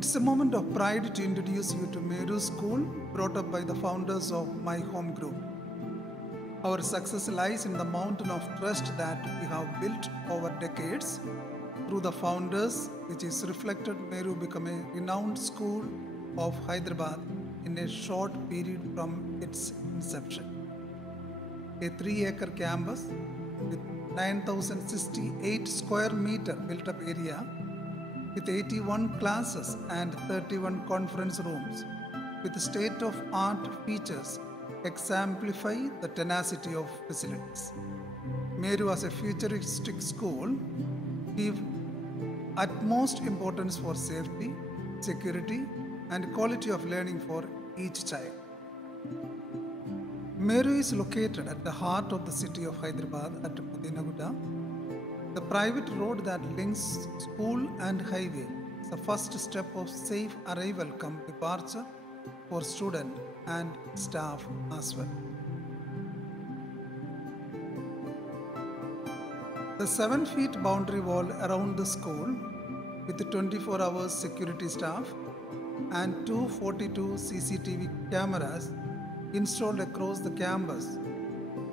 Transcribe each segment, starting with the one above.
It's a moment of pride to introduce you to Meru School, brought up by the founders of My Home Group. Our success lies in the mountain of trust that we have built over decades through the founders, which is reflected Meru become a renowned school of Hyderabad in a short period from its inception. A 3-acre campus with 9,068 square meter built up area with 81 classes and 31 conference rooms with state-of-art features exemplify the tenacity of facilities. Meru as a futuristic school give utmost importance for safety, security and quality of learning for each child. Meru is located at the heart of the city of Hyderabad at Madinaguda. The private road that links school and highway is the first step of safe arrival come departure for student and staff as well. The 7-feet boundary wall around the school with 24 hours security staff and 242 CCTV cameras installed across the campus,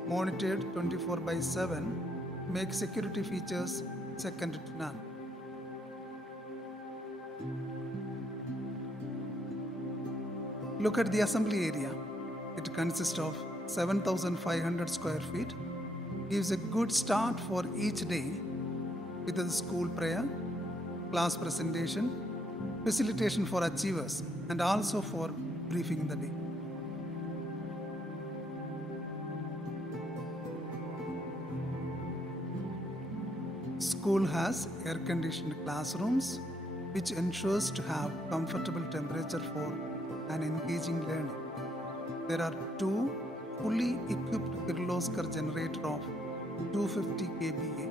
monitored 24/7, make security features second to none. Look at the assembly area. It consists of 7,500 square feet, gives a good start for each day with the school prayer, class presentation, facilitation for achievers, and also for briefing the day. School has air-conditioned classrooms, which ensures to have comfortable temperature for an engaging learning. There are 2 fully equipped Kirloskar generator of 250 kVA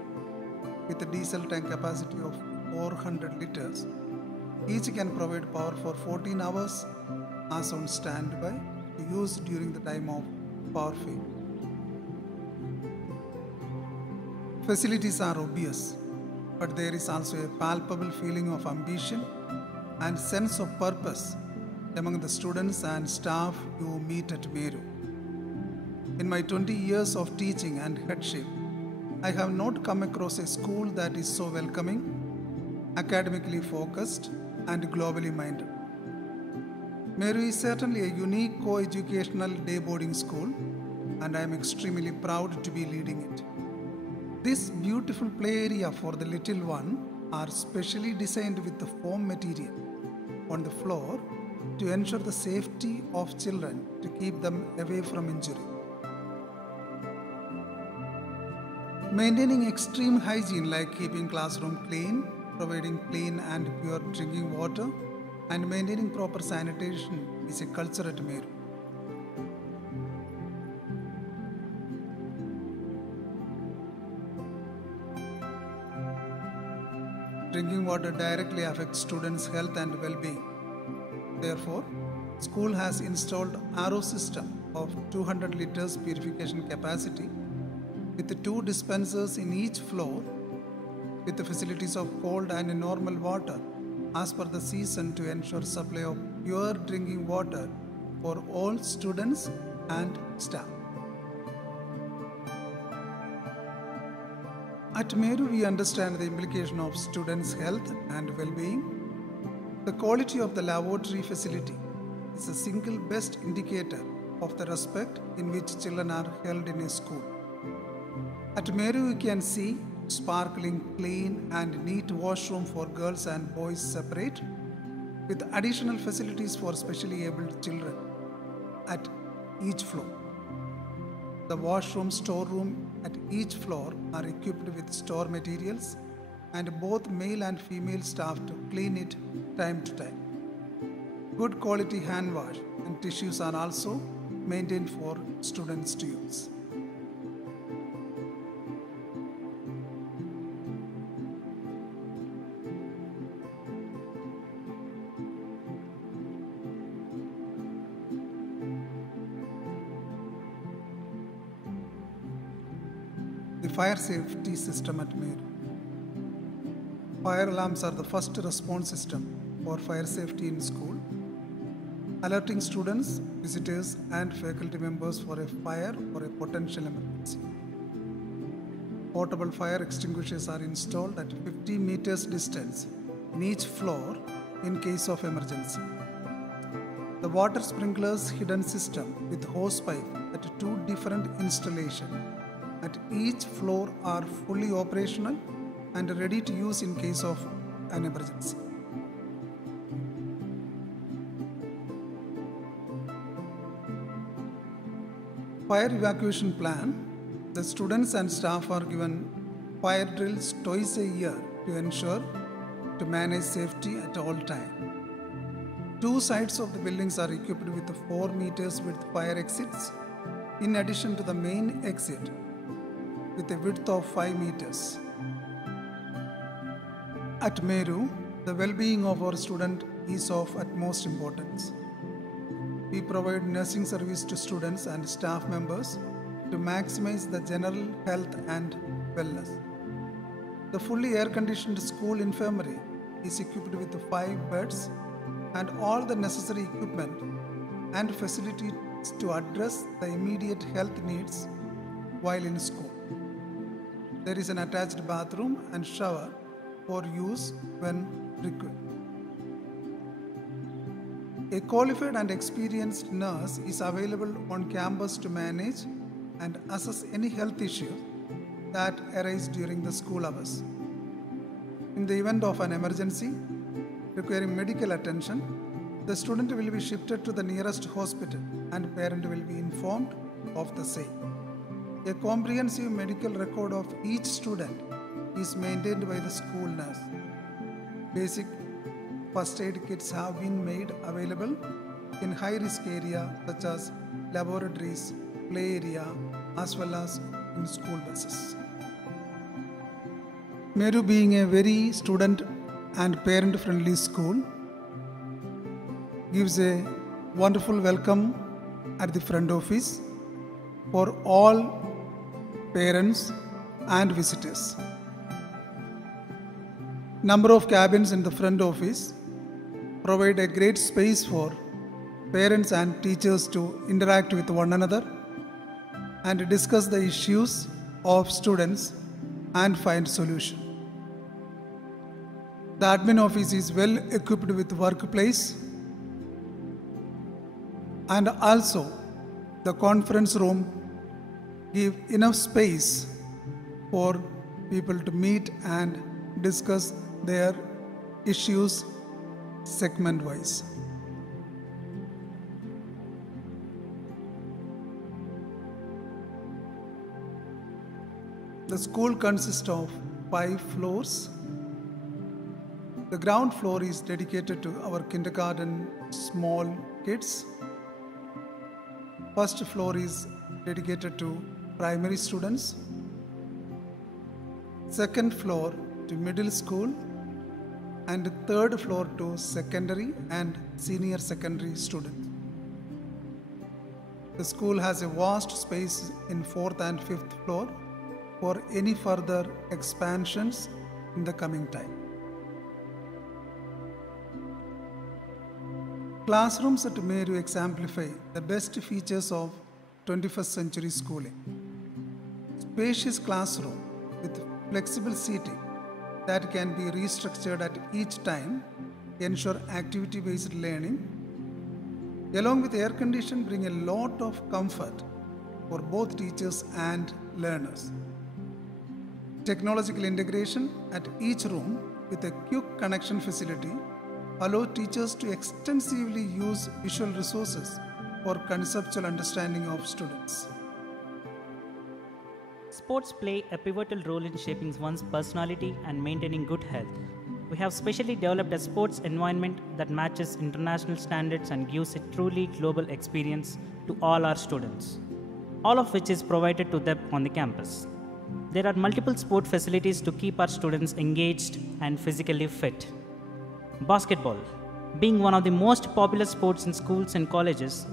with a diesel tank capacity of 400 liters. Each can provide power for 14 hours as on standby to use during the time of power fail. Facilities are obvious, but there is also a palpable feeling of ambition and sense of purpose among the students and staff you meet at Meru. In my 20 years of teaching and headship, I have not come across a school that is so welcoming, academically focused, and globally minded. Meru is certainly a unique co-educational day boarding school, and I am extremely proud to be leading it. This beautiful play area for the little one are specially designed with the foam material on the floor to ensure the safety of children to keep them away from injury. Maintaining extreme hygiene like keeping classroom clean, providing clean and pure drinking water, and maintaining proper sanitation is a culture at Meru. Drinking water directly affects students' health and well-being. Therefore, school has installed RO system of 200 liters purification capacity with 2 dispensers in each floor with the facilities of cold and normal water as per the season to ensure supply of pure drinking water for all students and staff. At Meru, we understand the implication of students' health and well-being. The quality of the laboratory facility is the single best indicator of the respect in which children are held in a school. At Meru, you can see sparkling, clean and neat washroom for girls and boys separate, with additional facilities for specially abled children at each floor. The washroom storeroom at each floor are equipped with store materials and both male and female staff to clean it time to time. Good quality hand wash and tissues are also maintained for students to use. The fire safety system at Meru. Fire alarms are the first response system for fire safety in school, alerting students, visitors, and faculty members for a fire or a potential emergency. Portable fire extinguishers are installed at 50 meters distance in each floor in case of emergency. The water sprinklers hidden system with hose pipe at 2 different installations at each floor are fully operational and ready to use in case of an emergency. Fire evacuation plan. The students and staff are given fire drills twice a year to ensure to manage safety at all times. 2 sides of the buildings are equipped with 4 meters width fire exits in addition to the main exit with a width of 5 meters. At Meru, the well-being of our student is of utmost importance. We provide nursing service to students and staff members to maximize the general health and wellness. The fully air-conditioned school infirmary is equipped with 5 beds and all the necessary equipment and facilities to address the immediate health needs while in school. There is an attached bathroom and shower for use when required. A qualified and experienced nurse is available on campus to manage and assess any health issues that arise during the school hours. In the event of an emergency requiring medical attention, the student will be shifted to the nearest hospital and parent will be informed of the same. A comprehensive medical record of each student is maintained by the school nurse. Basic first aid kits have been made available in high-risk areas such as laboratories, play area, as well as in school buses. Meru, being a very student and parent-friendly school, gives a wonderful welcome at the front office for all parents and visitors. Number of cabins in the front office provide a great space for parents and teachers to interact with one another and discuss the issues of students and find solutions. The admin office is well equipped with workplace, and also the conference room give enough space for people to meet and discuss their issues segment wise. The school consists of 5 floors. The ground floor is dedicated to our kindergarten small kids. First floor is dedicated to primary students. Second floor to middle school, and third floor to secondary and senior secondary students. The school has a vast space in 4th and 5th floor for any further expansions in the coming time. Classrooms at Meru exemplify the best features of 21st century schooling. Spacious classroom with flexible seating that can be restructured at each time ensure activity-based learning, along with air condition, bring a lot of comfort for both teachers and learners. Technological integration at each room with a quick connection facility allow teachers to extensively use visual resources for conceptual understanding of students. Sports play a pivotal role in shaping one's personality and maintaining good health. We have specially developed a sports environment that matches international standards and gives a truly global experience to all our students, all of which is provided to them on the campus. There are multiple sport facilities to keep our students engaged and physically fit. Basketball. Being one of the most popular sports in schools and colleges,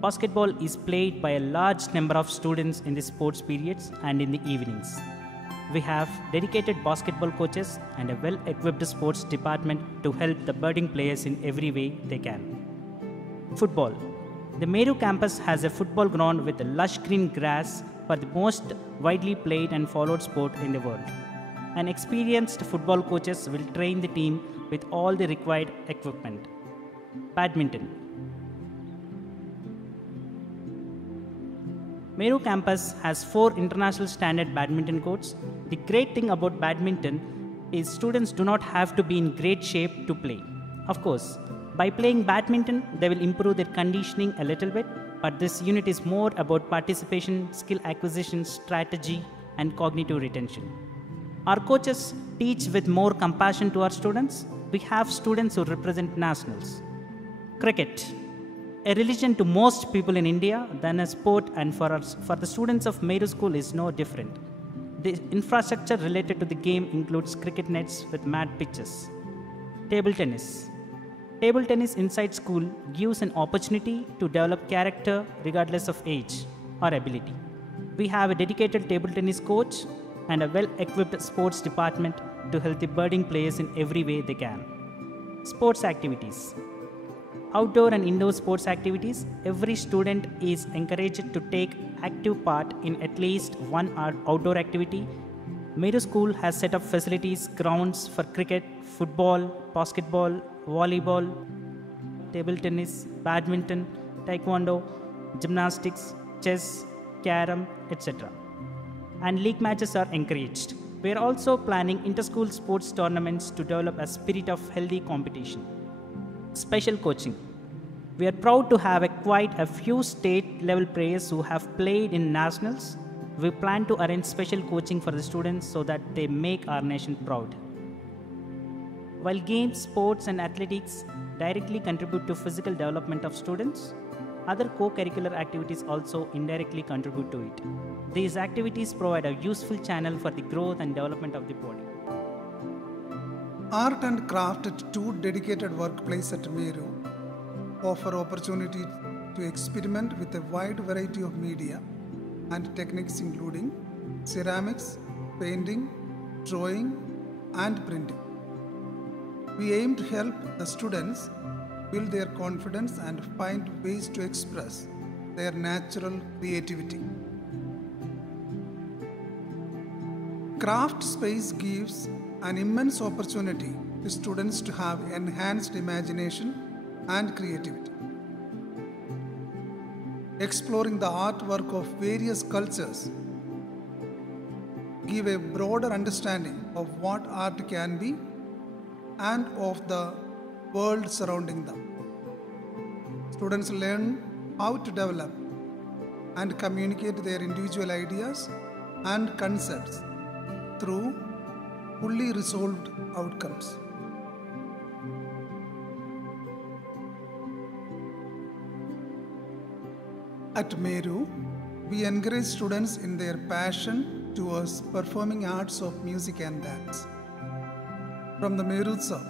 basketball is played by a large number of students in the sports periods and in the evenings. We have dedicated basketball coaches and a well equipped sports department to help the budding players in every way they can. Football. The Meru campus has a football ground with lush green grass for the most widely played and followed sport in the world. And experienced football coaches will train the team with all the required equipment. Badminton. Meru campus has 4 international standard badminton courts. The great thing about badminton is students do not have to be in great shape to play. Of course, by playing badminton, they will improve their conditioning a little bit, but this unit is more about participation, skill acquisition, strategy, and cognitive retention. Our coaches teach with more compassion to our students. We have students who represent nationals. Cricket. A religion to most people in India, then a sport, and for the students of Meru School is no different. The infrastructure related to the game includes cricket nets with mat pitches. Table tennis. Table tennis inside school gives an opportunity to develop character regardless of age or ability. We have a dedicated table tennis coach and a well-equipped sports department to help the budding players in every way they can. Sports activities. Outdoor and indoor sports activities, every student is encouraged to take active part in at least one outdoor activity. Meru School has set up facilities, grounds for cricket, football, basketball, volleyball, table tennis, badminton, taekwondo, gymnastics, chess, carom, etc. And league matches are encouraged. We are also planning inter-school sports tournaments to develop a spirit of healthy competition. Special coaching. We are proud to have quite a few state-level players who have played in nationals. We plan to arrange special coaching for the students so that they make our nation proud. While games, sports, and athletics directly contribute to physical development of students, other co-curricular activities also indirectly contribute to it. These activities provide a useful channel for the growth and development of the body. Art and craft at 2 dedicated workplaces at Meru offer opportunity to experiment with a wide variety of media and techniques including ceramics, painting, drawing, and printing. We aim to help the students build their confidence and find ways to express their natural creativity. Craft space gives an immense opportunity to students to have enhanced imagination and creativity. Exploring the artwork of various cultures give a broader understanding of what art can be and of the world surrounding them. Students learn how to develop and communicate their individual ideas and concepts through fully resolved outcomes. At Meru, we encourage students in their passion towards performing arts of music and dance. From the Merutsav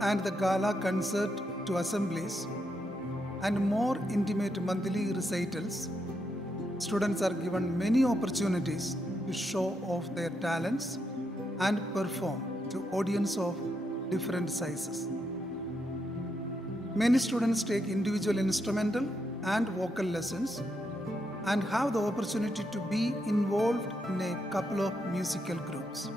and the gala concert to assemblies and more intimate monthly recitals, students are given many opportunities to show off their talents and perform to audience of different sizes. Many students take individual instrumental and vocal lessons and have the opportunity to be involved in a couple of musical groups.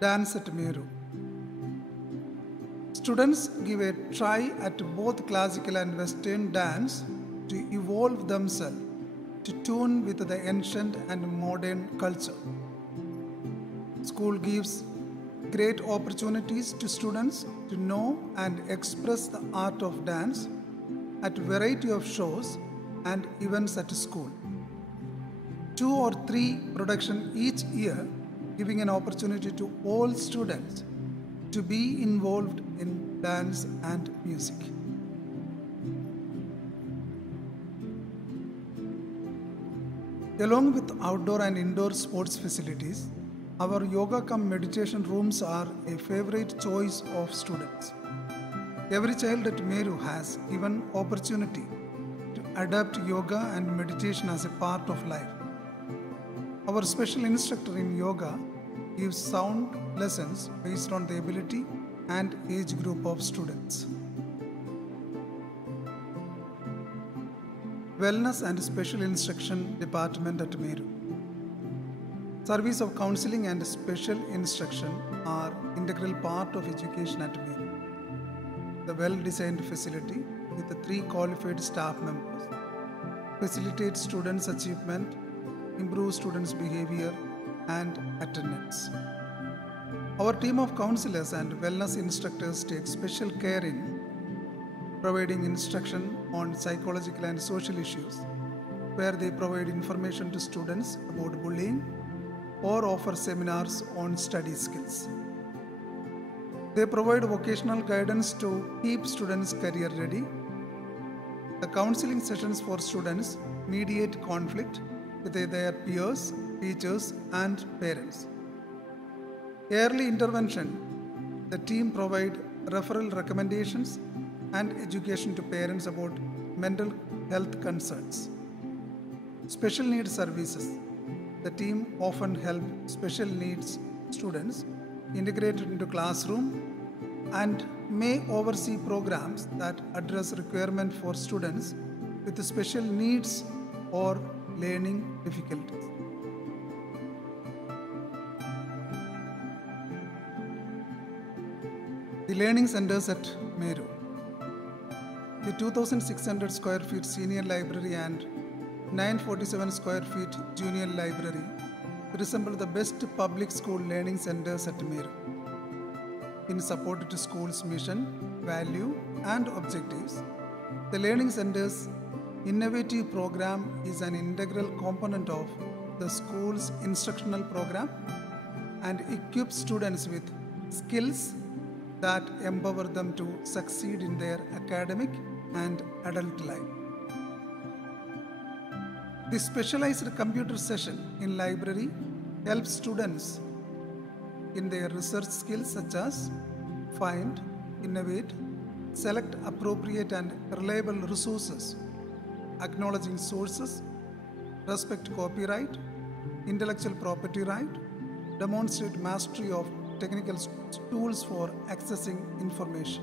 Dance at Meru. Students give a try at both classical and Western dance to evolve themselves to tune with the ancient and modern culture. School gives great opportunities to students to know and express the art of dance at variety of shows and events at school. 2 or 3 production each year, giving an opportunity to all students to be involved in dance and music. Along with outdoor and indoor sports facilities, our yoga cum meditation rooms are a favorite choice of students. Every child at Meru has given opportunity to adapt yoga and meditation as a part of life. Our special instructor in yoga gives sound lessons based on the ability and age group of students. Wellness and Special Instruction Department at Meru. Service of counseling and special instruction are integral part of education at Meru. The well-designed facility with the 3 qualified staff members facilitates students' achievement, improves students' behavior and attendance. Our team of counselors and wellness instructors take special care in providing instruction on psychological and social issues, where they provide information to students about bullying or offer seminars on study skills. They provide vocational guidance to keep students career ready. The counseling sessions for students mediate conflict with their peers, teachers, and parents. Early intervention, the team provide referral recommendations and education to parents about mental health concerns. Special needs services, the team often help special needs students integrated into classroom and may oversee programs that address requirement for students with special needs or learning difficulties. The learning centers at Meru. The 2,600 square feet senior library and 947 square feet junior library resemble the best public school learning centers at Meru. In support to school's mission, value, and objectives, the learning center's innovative program is an integral component of the school's instructional program and equips students with skills that empower them to succeed in their academic and adult life. The specialized computer session in library helps students in their research skills such as find, innovate, select appropriate and reliable resources, acknowledging sources, respect copyright, intellectual property right, demonstrate mastery of technical tools for accessing information.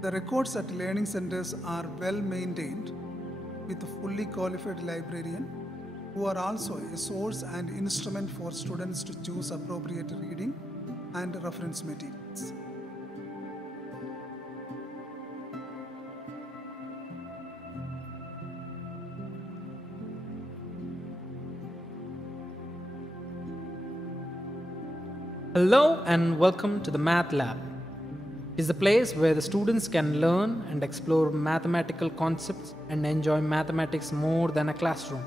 The records at learning centers are well maintained with a fully qualified librarian who are also a source and instrument for students to choose appropriate reading and reference materials. Hello and welcome to the Math Lab. It is a place where the students can learn and explore mathematical concepts and enjoy mathematics more than a classroom.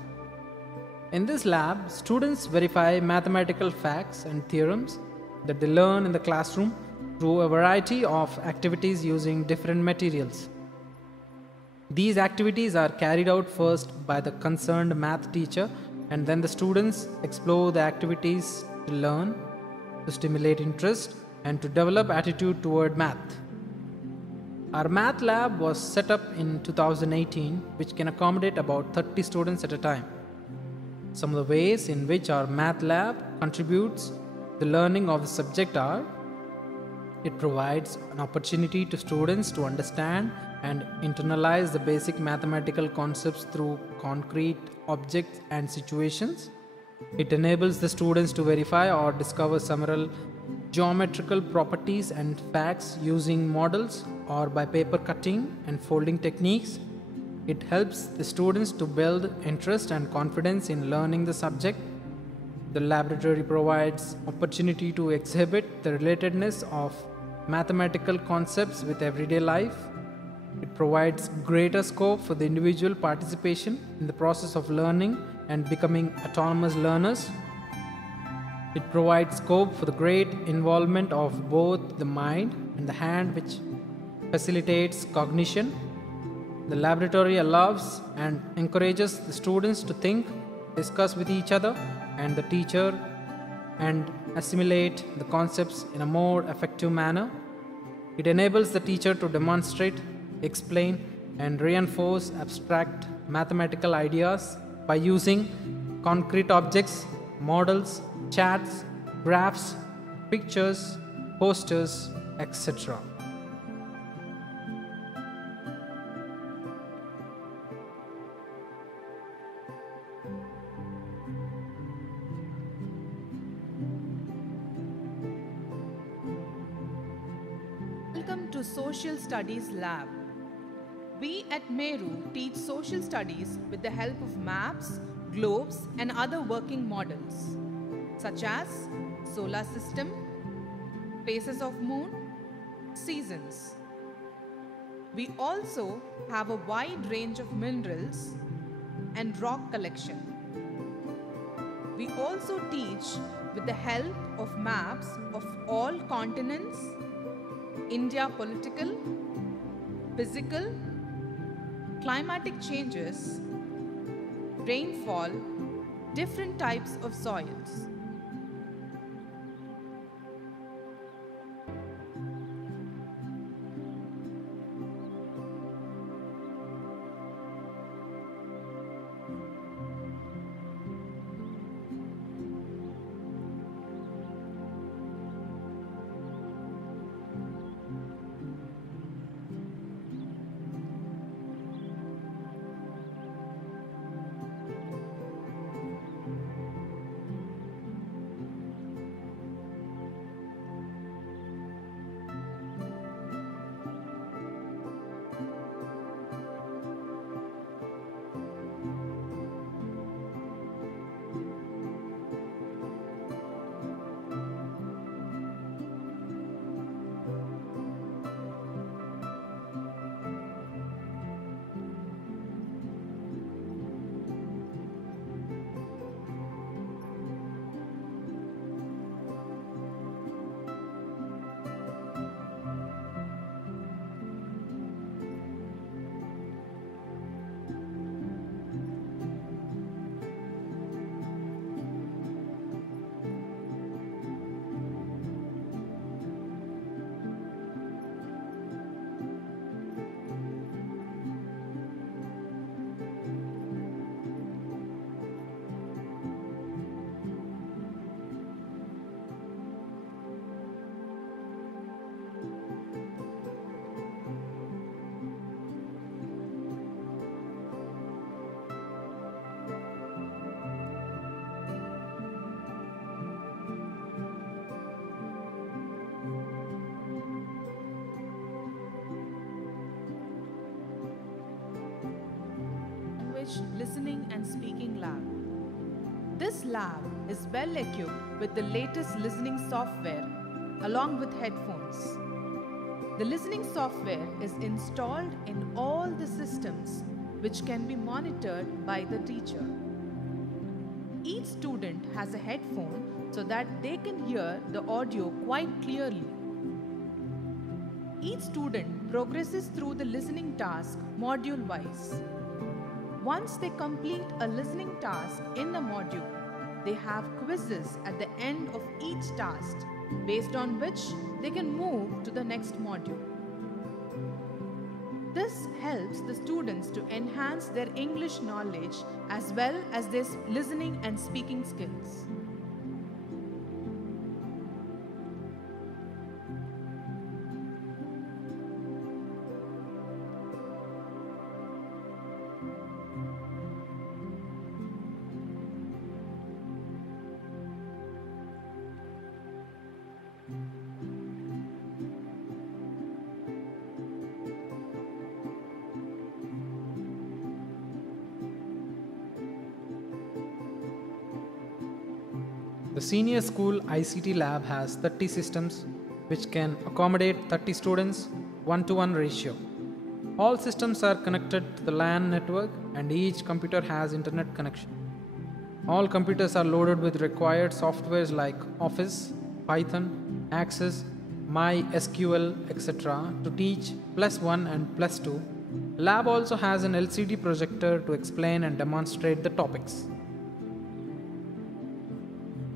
In this lab, students verify mathematical facts and theorems that they learn in the classroom through a variety of activities using different materials. These activities are carried out first by the concerned math teacher, and then the students explore the activities to learn, to stimulate interest, and to develop attitude toward math. Our math lab was set up in 2018, which can accommodate about 30 students at a time. Some of the ways in which our math lab contributes to the learning of the subject are: it provides an opportunity to students to understand and internalize the basic mathematical concepts through concrete objects and situations. It enables the students to verify or discover several geometrical properties and facts using models or by paper cutting and folding techniques. It helps the students to build interest and confidence in learning the subject. The laboratory provides opportunity to exhibit the relatedness of mathematical concepts with everyday life. It provides greater scope for the individual participation in the process of learning and becoming autonomous learners. It provides scope for the great involvement of both the mind and the hand, which facilitates cognition. The laboratory allows and encourages the students to think, discuss with each other and the teacher, and assimilate the concepts in a more effective manner. It enables the teacher to demonstrate, explain, and reinforce abstract mathematical ideas by using concrete objects, models, charts, graphs, pictures, posters, etc. Welcome to Social Studies Lab. We at Meru teach social studies with the help of maps, globes, and other working models, such as solar system, phases of moon, seasons. We also have a wide range of minerals and rock collection. We also teach with the help of maps of all continents, India political, physical, climatic changes, rainfall, different types of soils. Listening and Speaking Lab. This lab is well equipped with the latest listening software along with headphones. The listening software is installed in all the systems which can be monitored by the teacher. Each student has a headphone so that they can hear the audio quite clearly. Each student progresses through the listening task module-wise. Once they complete a listening task in the module, they have quizzes at the end of each task, based on which they can move to the next module. This helps the students to enhance their English knowledge as well as their listening and speaking skills. The senior school ICT lab has 30 systems which can accommodate 30 students, 1-to-1 ratio. All systems are connected to the LAN network and each computer has internet connection. All computers are loaded with required softwares like Office, Python, Access, MySQL, etc. to teach plus 1 and plus 2. Lab also has an LCD projector to explain and demonstrate the topics.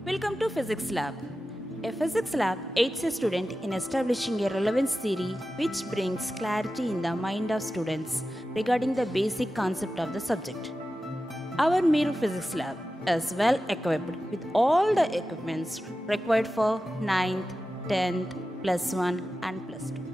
Welcome to Physics Lab. A physics lab aids a student in establishing a relevance theory which brings clarity in the mind of students regarding the basic concept of the subject. Our Meru Physics Lab is well equipped with all the equipments required for 9th, 10th, plus 1 and plus 2.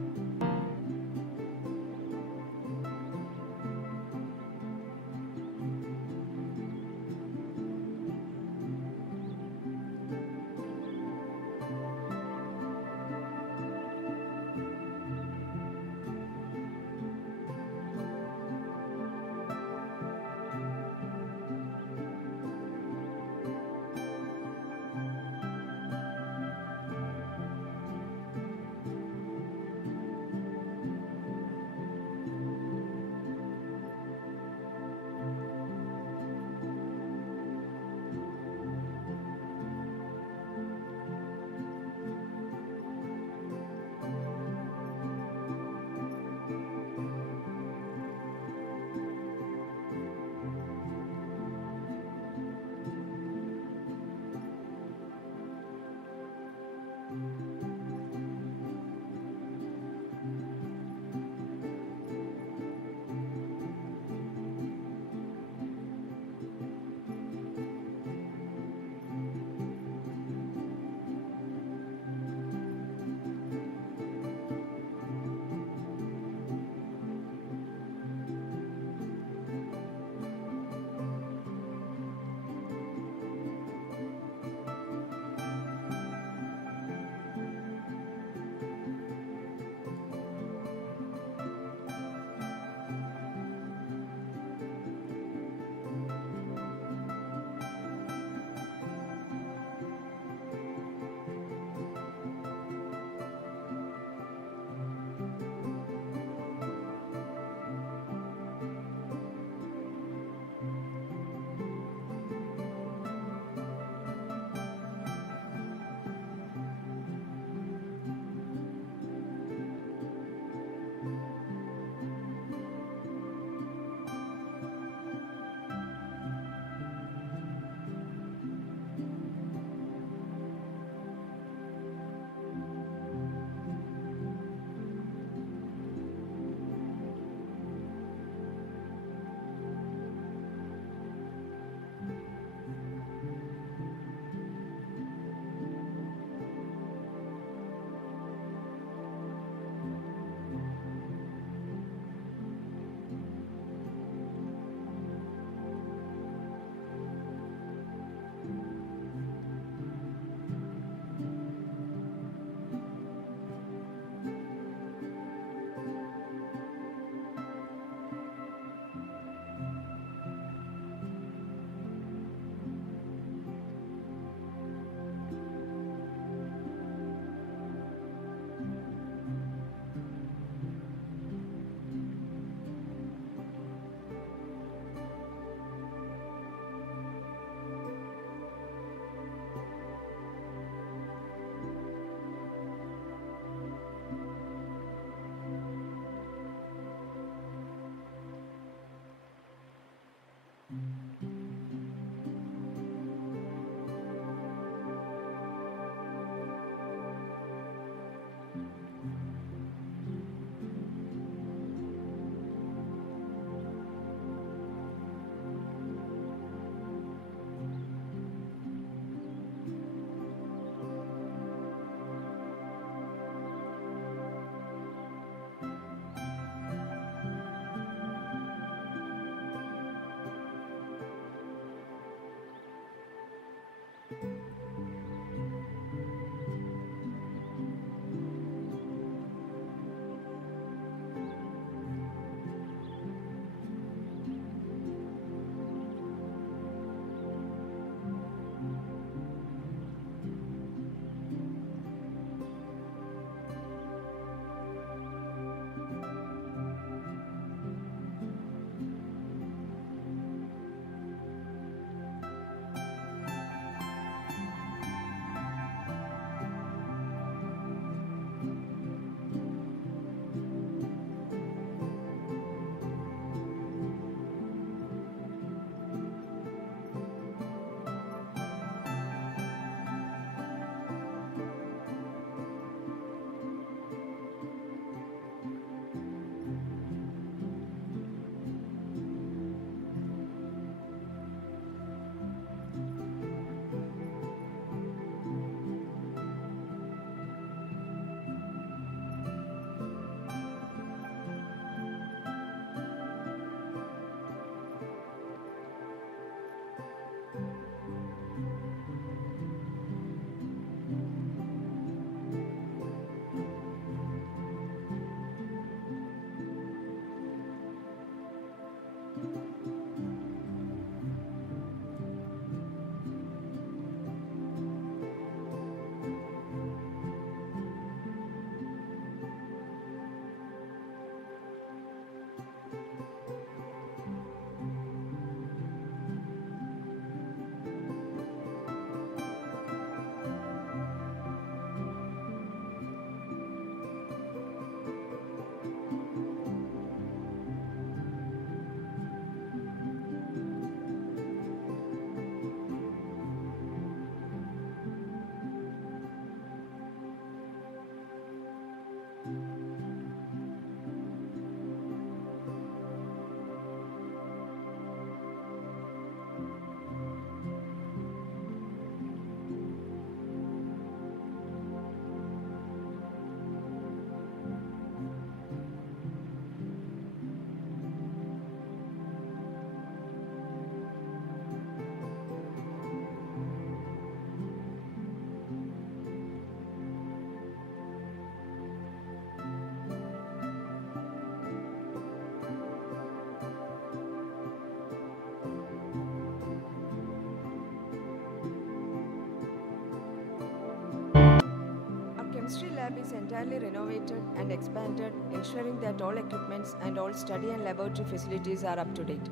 chemistry lab is entirely renovated and expanded, ensuring that all equipments and all study and laboratory facilities are up to date.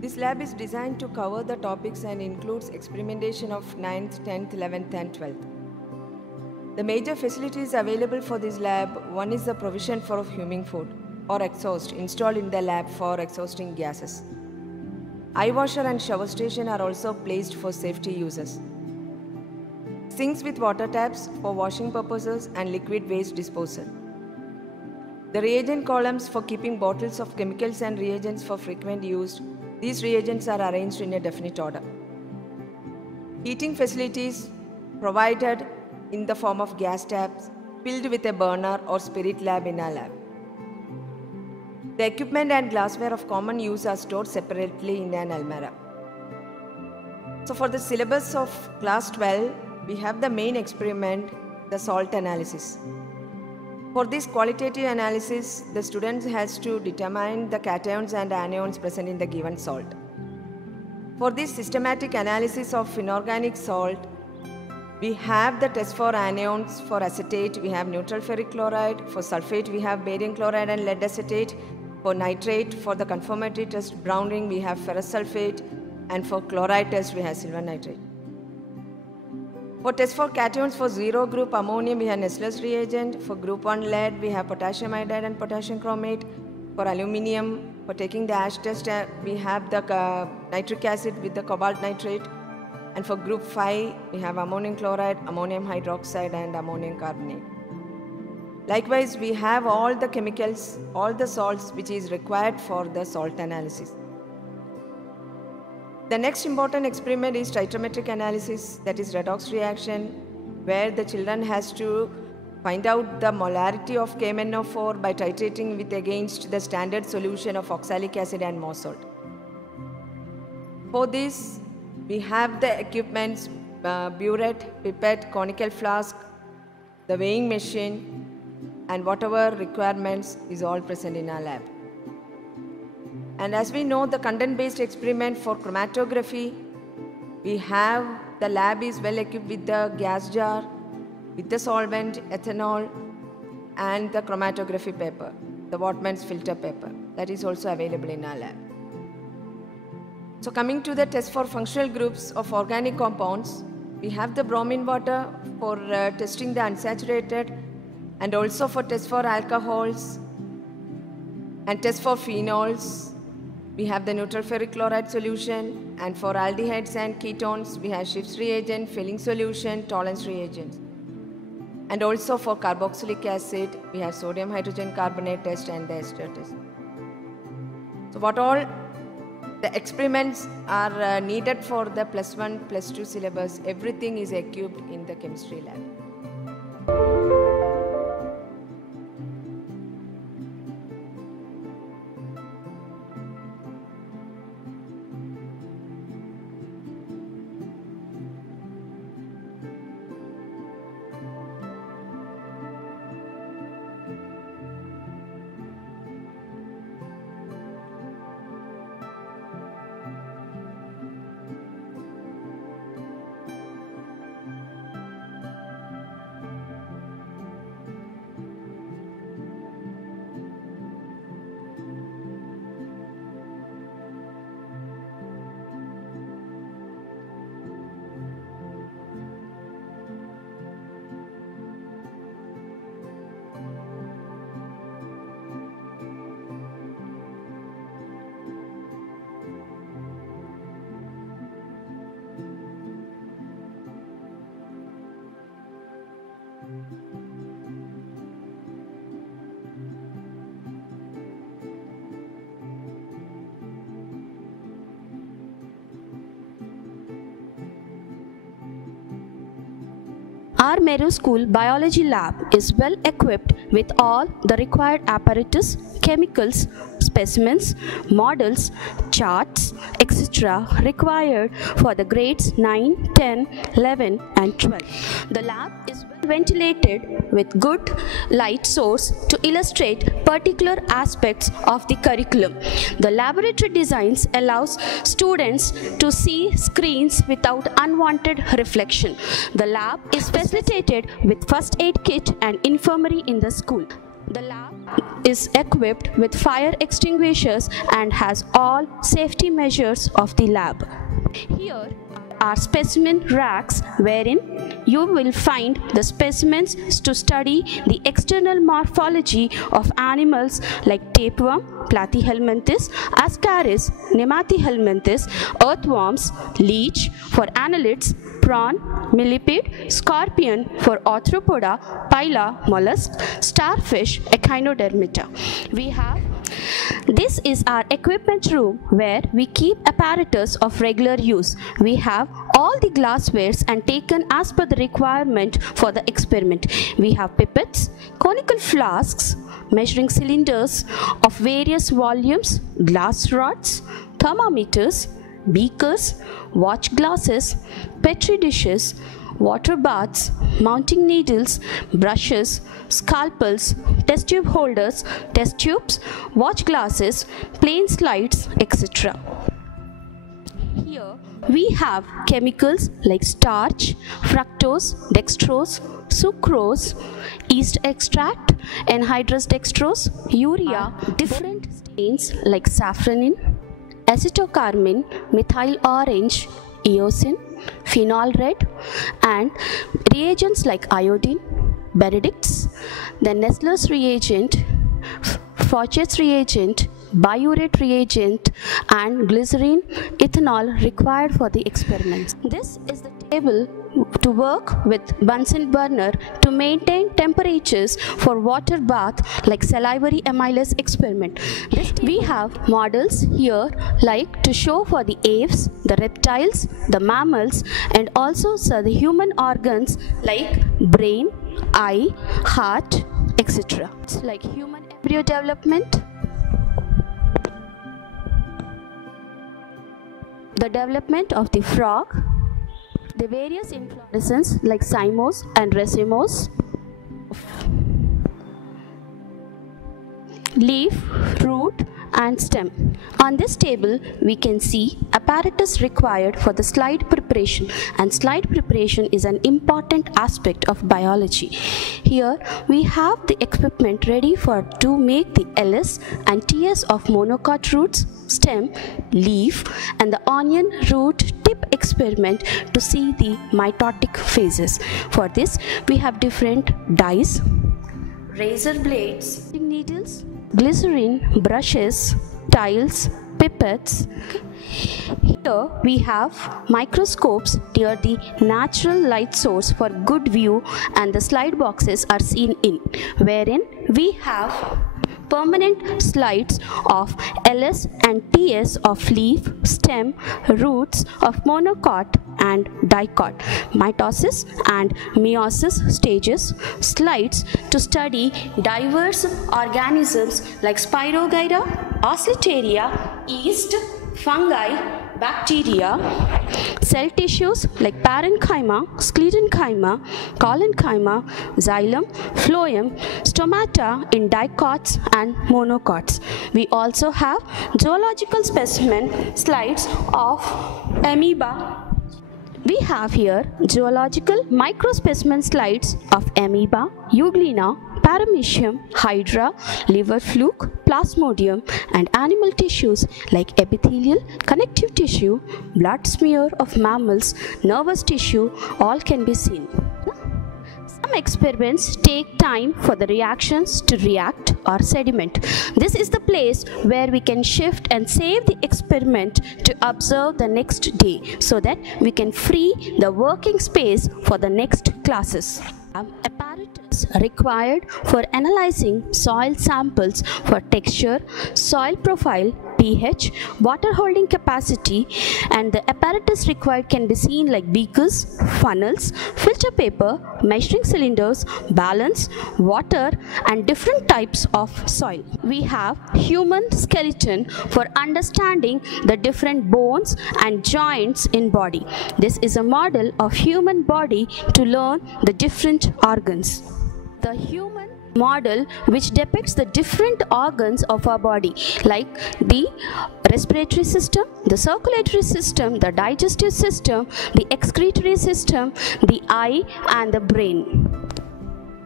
This lab is designed to cover the topics and includes experimentation of 9th, 10th, 11th and 12th. The major facilities available for this lab, one is the provision for fuming food or exhaust installed in the lab for exhausting gases. Eye washer and shower station are also placed for safety uses. Sinks with water taps for washing purposes and liquid waste disposal. The reagent columns for keeping bottles of chemicals and reagents for frequent use. These reagents are arranged in a definite order. Heating facilities provided in the form of gas taps filled with a burner or spirit lab in our lab. The equipment and glassware of common use are stored separately in an almirah. So for the syllabus of class 12, we have the main experiment, the salt analysis. For this qualitative analysis, the student has to determine the cations and anions present in the given salt. For this systematic analysis of inorganic salt, we have the test for anions. For acetate, we have neutral ferric chloride. For sulfate, we have barium chloride and lead acetate. For nitrate, for the conformity test brown ring, we have ferrous sulfate. And for chloride test, we have silver nitrate. For test for cations, for 0 group ammonium, we have Nessler's reagent. For group 1 lead, we have potassium iodide and potassium chromate. For aluminium, for taking the ash test, we have the nitric acid with the cobalt nitrate. And for group 5, we have ammonium chloride, ammonium hydroxide and ammonium carbonate. Likewise, we have all the chemicals, all the salts which is required for the salt analysis. The next important experiment is titrometric analysis, that is redox reaction, where the children has to find out the molarity of KMnO4 by titrating with against the standard solution of oxalic acid and more salt. For this, we have the equipments, burette, pipette, conical flask, the weighing machine, and whatever requirements is all present in our lab. And as we know, the content-based experiment for chromatography, we have the lab is well equipped with the gas jar, with the solvent, ethanol, and the chromatography paper, the Wattmann's filter paper, that is also available in our lab. So coming to the test for functional groups of organic compounds, we have the bromine water for testing the unsaturated, and also for test for alcohols and test for phenols. We have the neutral ferric chloride solution, and for aldehydes and ketones, we have Schiff's reagent, filling solution, tolerance reagents. And also for carboxylic acid, we have sodium hydrogen carbonate test and the ester test. So what all the experiments are needed for the +1, +2 syllabus, everything is equipped in the chemistry lab. Our Meru School Biology Lab is well equipped with all the required apparatus, chemicals, specimens, models, charts, etc. required for the grades 9, 10, 11 and 12. The lab is well ventilated with good light source to illustrate particular aspects of the curriculum. The laboratory designs allows students to see screens without unwanted reflection. The lab is facilitated with first aid kit and infirmary in the school. The lab is equipped with fire extinguishers and has all safety measures of the lab. Here are specimen racks wherein you will find the specimens to study the external morphology of animals like tapeworm, Platyhelminthes, Ascaris, Nemathyhelminthes, earthworms, leech for annelids, prawn, millipede, scorpion for arthropoda, pila, mollusk, starfish, echinodermata. This is our equipment room where we keep apparatus of regular use. We have all the glasswares and taken as per the requirement for the experiment. We have pipettes, conical flasks, measuring cylinders of various volumes, glass rods, thermometers, beakers, watch glasses, petri dishes, water baths, mounting needles, brushes, scalpels, test tube holders, test tubes, watch glasses, plane slides, etc. Here we have chemicals like starch, fructose, dextrose, sucrose, yeast extract, anhydrous dextrose, urea, different stains like safranin, acetocarmine, methyl orange, eosin, phenol red, and reagents like iodine, Benedict's, the Nessler's reagent, Fauche's reagent, biuret reagent, and glycerin, ethanol required for the experiments. This is the table to work with Bunsen burner to maintain temperatures for water bath like salivary amylase experiment. We have models here like to show for the aves, the reptiles, the mammals, and also the human organs like brain, eye, heart, etc. It's like human embryo development, the development of the frog, the various inflorescences like cymos and racemose, leaf, root and stem. On this table we can see apparatus required for the slide preparation, and slide preparation is an important aspect of biology. Here we have the equipment ready to make the LS and TS of monocot roots, stem, leaf and the onion root tip experiment to see the mitotic phases. For this we have different dyes, razor blades, needles, glycerin, brushes, tiles, pipettes. Here we have microscopes near the natural light source for good view, and the slide boxes are seen in, wherein we have permanent slides of LS and TS of leaf, stem, roots of monocot and dicot, mitosis and meiosis stages, slides to study diverse organisms like Spirogyra, Oscillataria, yeast, fungi, bacteria, cell tissues like parenchyma, sclerenchyma, collenchyma, xylem, phloem, stomata in dicots and monocots. We also have zoological specimen slides of amoeba. We have here zoological microspecimen slides of amoeba, euglena, paramecium, hydra, liver fluke, plasmodium, and animal tissues like epithelial, connective tissue, blood smear of mammals, nervous tissue, all can be seen. Some experiments take time for the reactions to react or sediment. This is the place where we can shift and save the experiment to observe the next day, so that we can free the working space for the next classes. Apparatus required for analyzing soil samples for texture, soil profile, pH, water holding capacity, and the apparatus required can be seen like beakers, funnels, filter water paper, measuring cylinders, balance, water, and different types of soil. We have human skeleton for understanding the different bones and joints in body. This is a model of human body to learn the different organs. The human model which depicts the different organs of our body, like the respiratory system, the circulatory system, the digestive system, the excretory system, the eye, and the brain.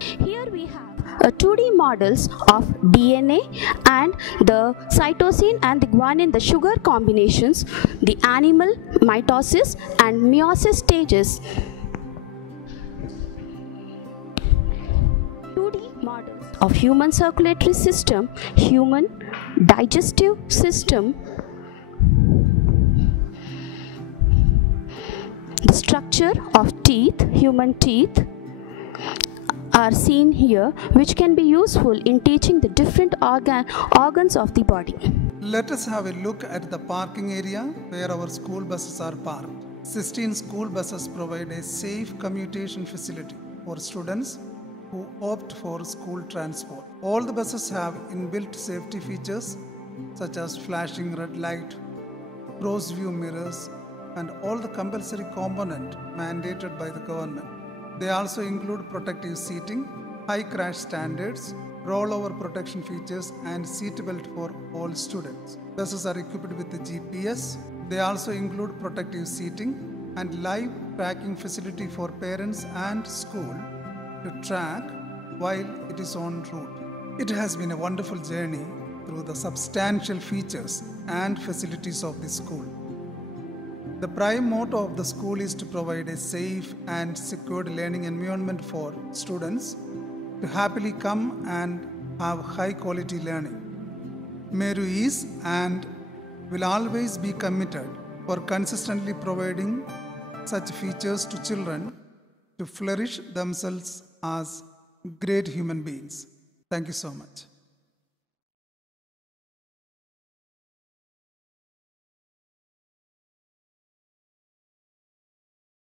Here we have 2D models of DNA and the cytosine and the guanine, the sugar combinations, the animal mitosis and meiosis stages. 2D models of human circulatory system, human digestive system, the structure of teeth, human teeth, are seen here, which can be useful in teaching the different organs of the body. Let us have a look at the parking area where our school buses are parked. 16 school buses provide a safe commutation facility for students who opt for school transport. All the buses have inbuilt safety features such as flashing red light, cross view mirrors, and all the compulsory component mandated by the government. They also include protective seating, high crash standards, rollover protection features, and seat belt for all students. Buses are equipped with the GPS. They also include protective seating and live tracking facility for parents and school to track while it is en route. It has been a wonderful journey through the substantial features and facilities of the school. The prime motto of the school is to provide a safe and secured learning environment for students to happily come and have high quality learning. Meru is and will always be committed for consistently providing such features to children to flourish themselves as great human beings. Thank you so much.